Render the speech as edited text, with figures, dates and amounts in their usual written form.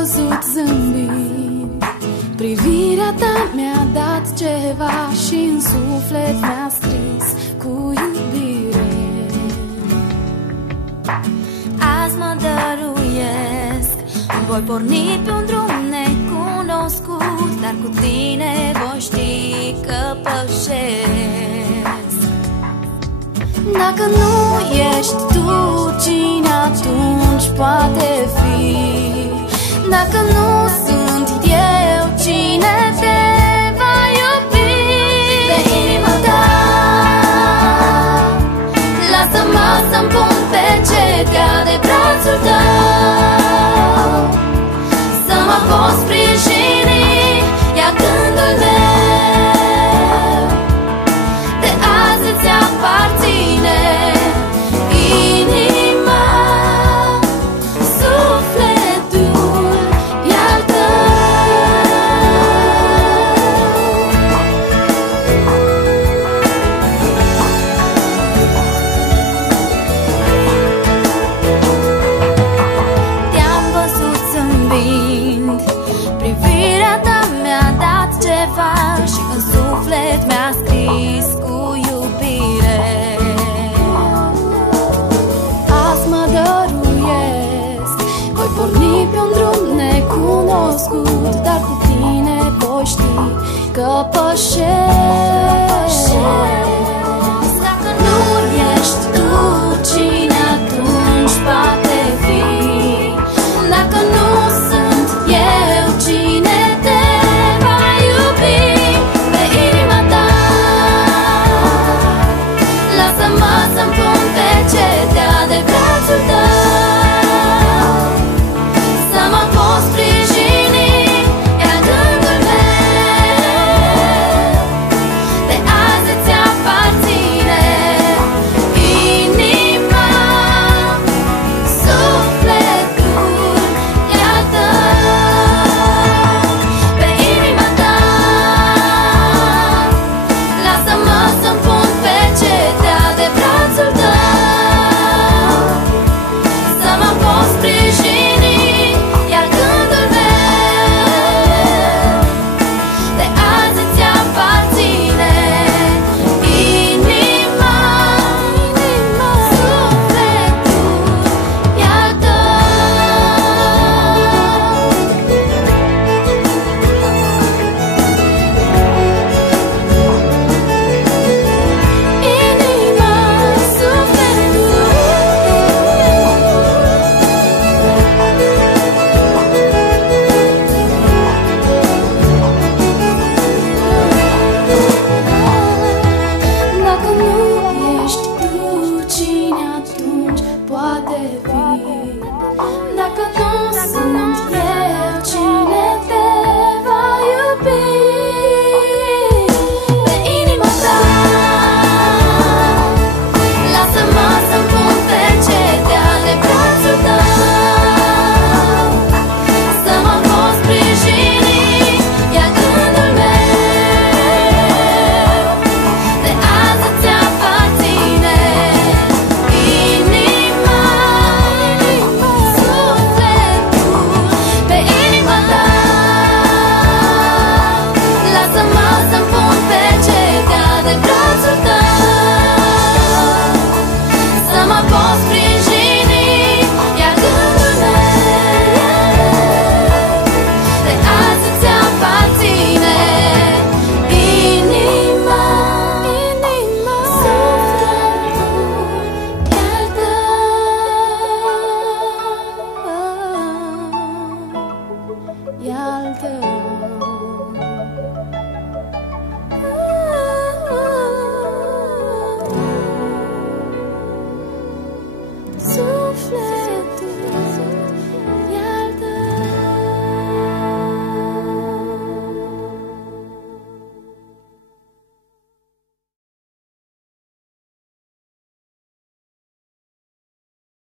văzut zâmbind, privirea ta mi-a dat ceva și în suflet mi-a scris cu iubire. Azi mă dăruiesc, voi porni pe un drum necunoscut, dar cu tine voi ști că pășesc. Dacă nu ești tu, cine atunci poate fi? Dacă nu sunt eu, cine te va iubi? Pe inima ta, lasă-mă să-mi pun pe cetea de brațul tău, să mă poți sprijini, ia gândul meu. De azi îți aparține inima, sufletul e al tău. Te-am văzut zâmbind, privirea ta mi-a dat ceva și în suflet mi-a scris cu iubire. Azi mă dăruiesc, voi porni pe un drum necunoscut, dar cu tine voi ști că pășesc. Dacă nu ești tu, cine atunci poate fi? Dacă nu sunt eu, cine te va iubi? Pe inima ta, lasă-mă să-mi pun pe cetea de brațul tău, să mă poți sprijini, ia gândul meu. De azi îți aparține inima, sufletul e al tău. Pe inima ta, lasă-mă să-mi pun pe cetea de brațul tău, să mă poți sprijini, ia gândul meu. De azi îți aparține inima, sufletul e al tău. Inima, Dacă nu ești tu, cine atunci poate fi?